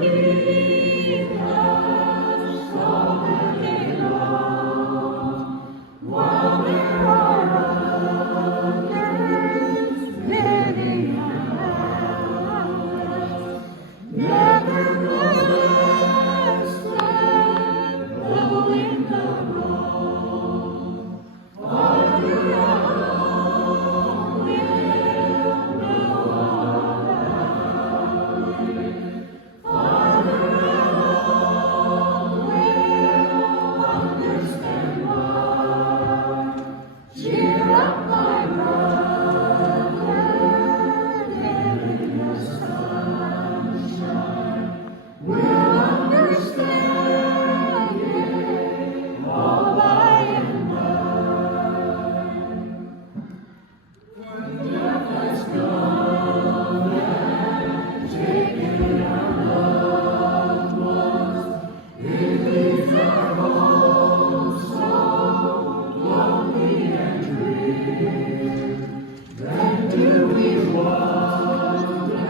Keep us all the day long, while there are others living around. Nevertheless, let the wind blow, Father all will know our way. Father all will understand why. Cheer up, my brother, live in the sunshine. We'll understand it all by and by. When death has come and taken our loved ones, it leaves our home so lonely and drear. Then do we wonder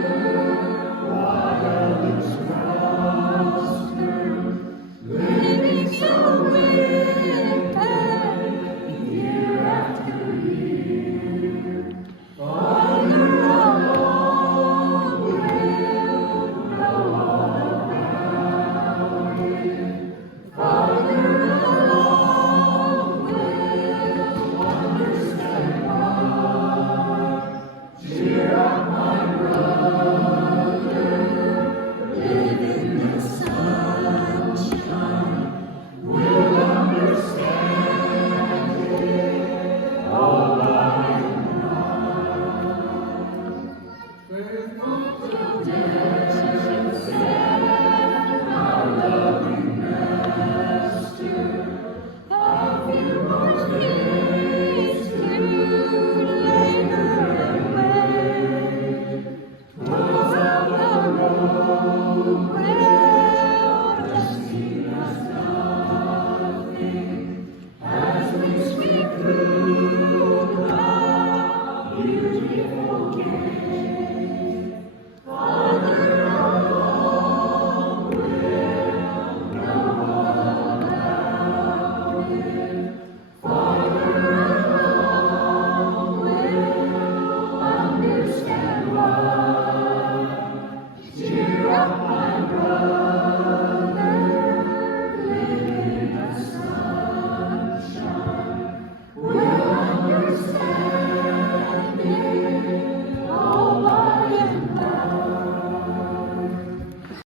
why others prosper, living so wicked year after year? Father all will know all about it. Father all will understand why. Cheer up, my brother, live in the sunshine. We'll understand it all by and by. Faithful till death, said our loving Master. A few more days to labor and wait. Toils of the road will esteem us nothing as we sweep through the beautiful gate.